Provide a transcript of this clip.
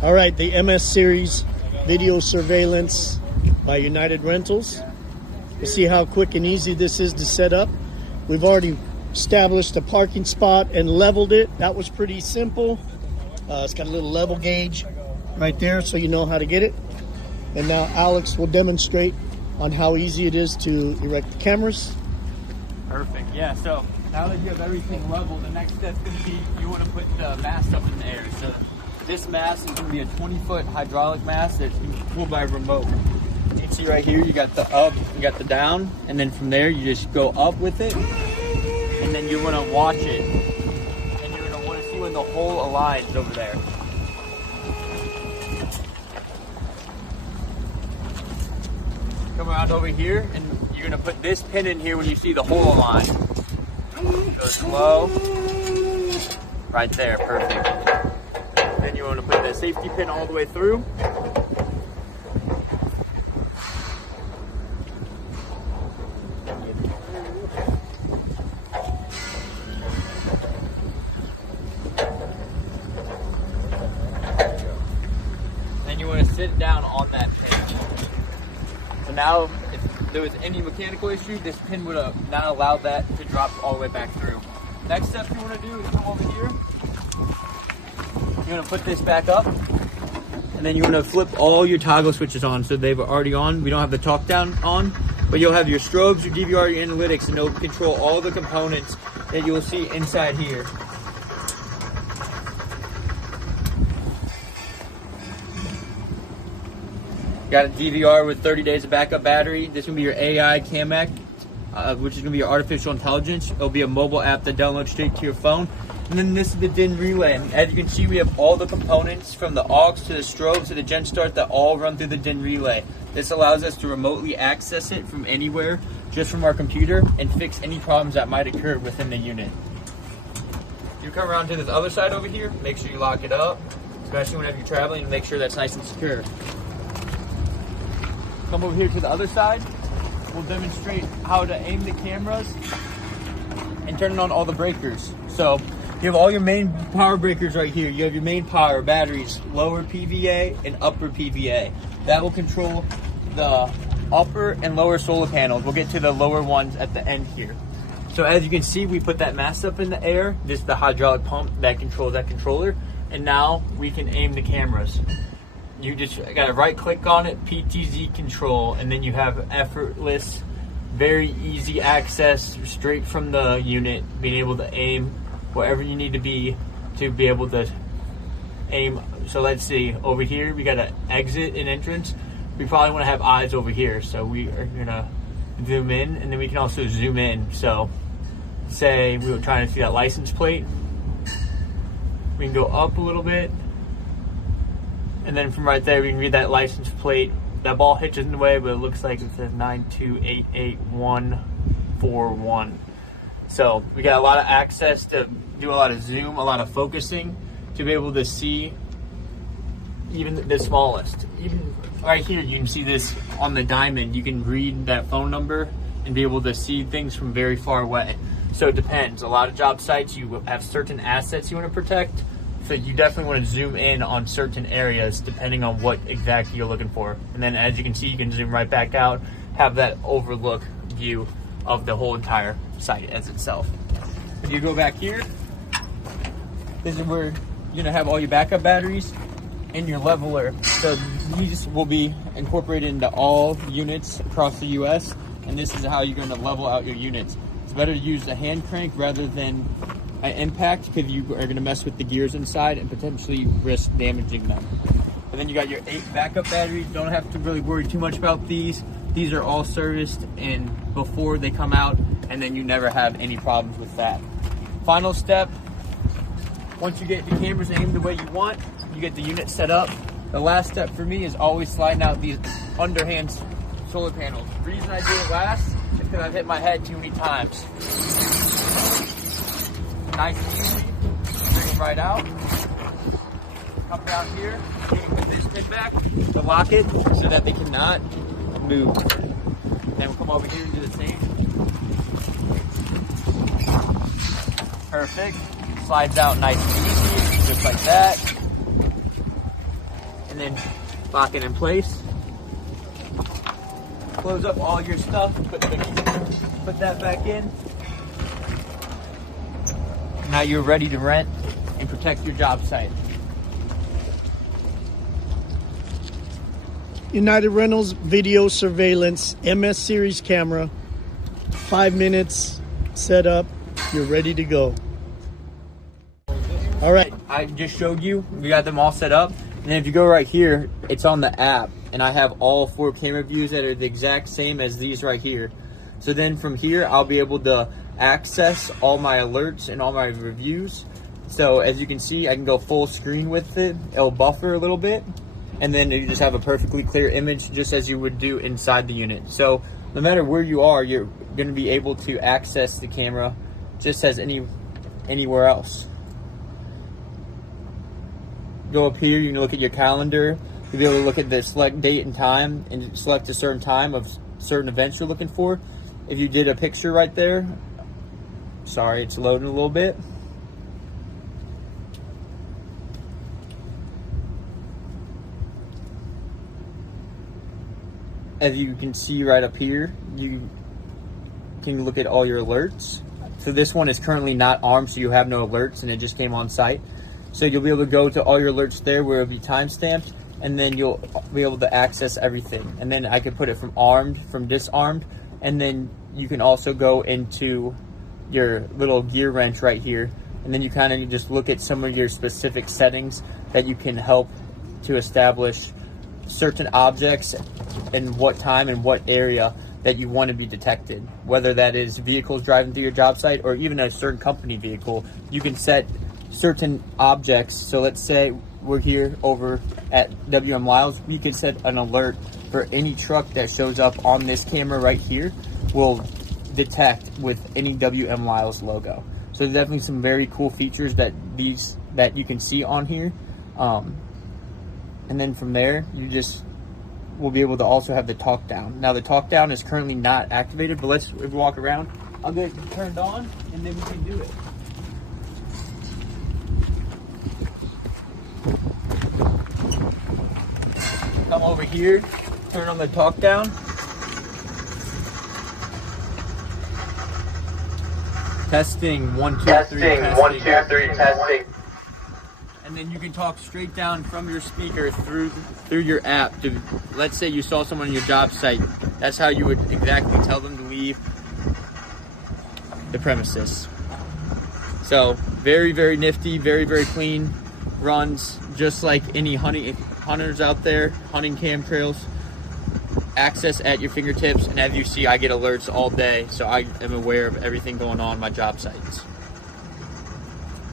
All right, the MS Series video surveillance by United Rentals. You see how quick and easy this is to set up. We've already established a parking spot and leveled it. That was pretty simple. It's got a little level gauge right there so you know how to get it. And now Alex will demonstrate on how easy it is to erect the cameras. Perfect, yeah, so now that you have everything leveled, the next step's gonna be you wanna put the mast up in the air. So this mast is gonna be a 20-foot hydraulic mast that's pulled by a remote. You can see right here, you got the up, you got the down, and then from there you just go up with it, and then you wanna watch it, and you're gonna wanna see when the hole aligns over there. Come around over here, and you're gonna put this pin in here when you see the hole align. Go slow, right there, perfect. Then you wanna put the safety pin all the way through. Then you wanna sit down on that pin. So now, if there was any mechanical issue, this pin would have not allowed that to drop all the way back through. Next step you want to do is come over here. You want to put this back up, and then you want to flip all your toggle switches on. So they were already on. We don't have the talk down on, but you'll have your strobes, your DVR, your analytics, and it'll control all the components that you will see inside here. Got a DVR with 30 days of backup battery. This is gonna be your AI Cam Act, which is gonna be your artificial intelligence. It'll be a mobile app that downloads straight to your phone. And then this is the DIN relay. And as you can see, we have all the components from the aux to the strobe to the gen start that all run through the DIN relay. This allows us to remotely access it from anywhere, just from our computer, and fix any problems that might occur within the unit. You come around to this other side over here, make sure you lock it up, especially whenever you're traveling, and make sure that's nice and secure. Come over here to the other side. We'll demonstrate how to aim the cameras and turn on all the breakers. So you have all your main power breakers right here. You have your main power, batteries, lower PVA and upper PVA. That will control the upper and lower solar panels. We'll get to the lower ones at the end here. So as you can see, we put that mast up in the air. This is the hydraulic pump that controls that controller. And now we can aim the cameras. You just gotta right click on it, PTZ control, and then you have effortless, very easy access straight from the unit, being able to aim wherever you need to be able to aim. So let's see, over here we got an exit and entrance. We probably wanna have eyes over here. So we are gonna zoom in, and then we can also zoom in. So say we were trying to see that license plate. We can go up a little bit. And then from right there, we can read that license plate. That ball hitches in the way, but it looks like it says 9288141. So we got a lot of access to do a lot of zoom, a lot of focusing to be able to see even the smallest. Even right here, you can see this on the diamond. You can read that phone number and be able to see things from very far away. So it depends. A lot of job sites, you have certain assets you want to protect. So you definitely want to zoom in on certain areas depending on what exactly you're looking for. And then as you can see, you can zoom right back out, have that overlook view of the whole entire site as itself. If you go back here, this is where you're gonna have all your backup batteries and your leveler. So these will be incorporated into all units across the US, and this is how you're gonna level out your units. It's better to use a hand crank rather than an impact, because you are going to mess with the gears inside and potentially risk damaging them. And then you got your 8 backup batteries. Don't have to really worry too much about these. These are all serviced and before they come out, and then you never have any problems with that. Final step, once you get the cameras aimed the way you want, you get the unit set up. The last step for me is always sliding out these underhand solar panels. The reason I do it last is because I've hit my head too many times. Nice and easy, bring them right out. Come down here, you can put this pin back to lock it so that they cannot move. Then we'll come over here and do the same. Perfect. Slides out nice and easy, just like that. and then lock it in place. Close up all your stuff, put that back in. Now you're ready to rent and protect your job site. United Rentals video surveillance MS series camera. 5 minutes, set up, you're ready to go. All right. I just showed you, we got them all set up. And then if you go right here, it's on the app. And I have all 4 camera views that are the exact same as these right here. So then from here, I'll be able to access all my alerts and all my reviews. So as you can see, I can go full screen with it. It'll buffer a little bit. And then you just have a perfectly clear image just as you would do inside the unit. So no matter where you are, you're going to be able to access the camera just as anywhere else. Go up here, you can look at your calendar. You'll be able to look at the select date and time and select a certain time of certain events you're looking for. If you did a picture right there, sorry, it's loading a little bit. As you can see right up here, you can look at all your alerts. So this one is currently not armed, so you have no alerts, and it just came on site. So you'll be able to go to all your alerts there where it'll be timestamped, and then you'll be able to access everything. And then I could put it from armed, from disarmed, and then you can also go into your little gear wrench right here, and then you kind of just look at some of your specific settings that you can help to establish certain objects and what time and what area that you want to be detected. Whether that is vehicles driving through your job site or even a certain company vehicle, you can set certain objects. So let's say we're here over at WM Lyles, we can set an alert for any truck that shows up on this camera right here will detect with any WM Lyles logo. So there's definitely some very cool features that you can see on here. And then from there, you just will be able to also have the talk down. Now the talk down is currently not activated, but let's walk around. I'll get it turned on and then we can do it. Come over here, turn on the talk down. Testing 1 2 3 testing. 1 2 3 testing. And then you can talk straight down from your speaker through your app to, let's say you saw someone on your job site. That's how you would exactly tell them to leave the premises. So very, very nifty, very, very clean. Runs just like any hunters out there, hunting cam trails. Access at your fingertips, and as you see, I get alerts all day, so I am aware of everything going on my job sites.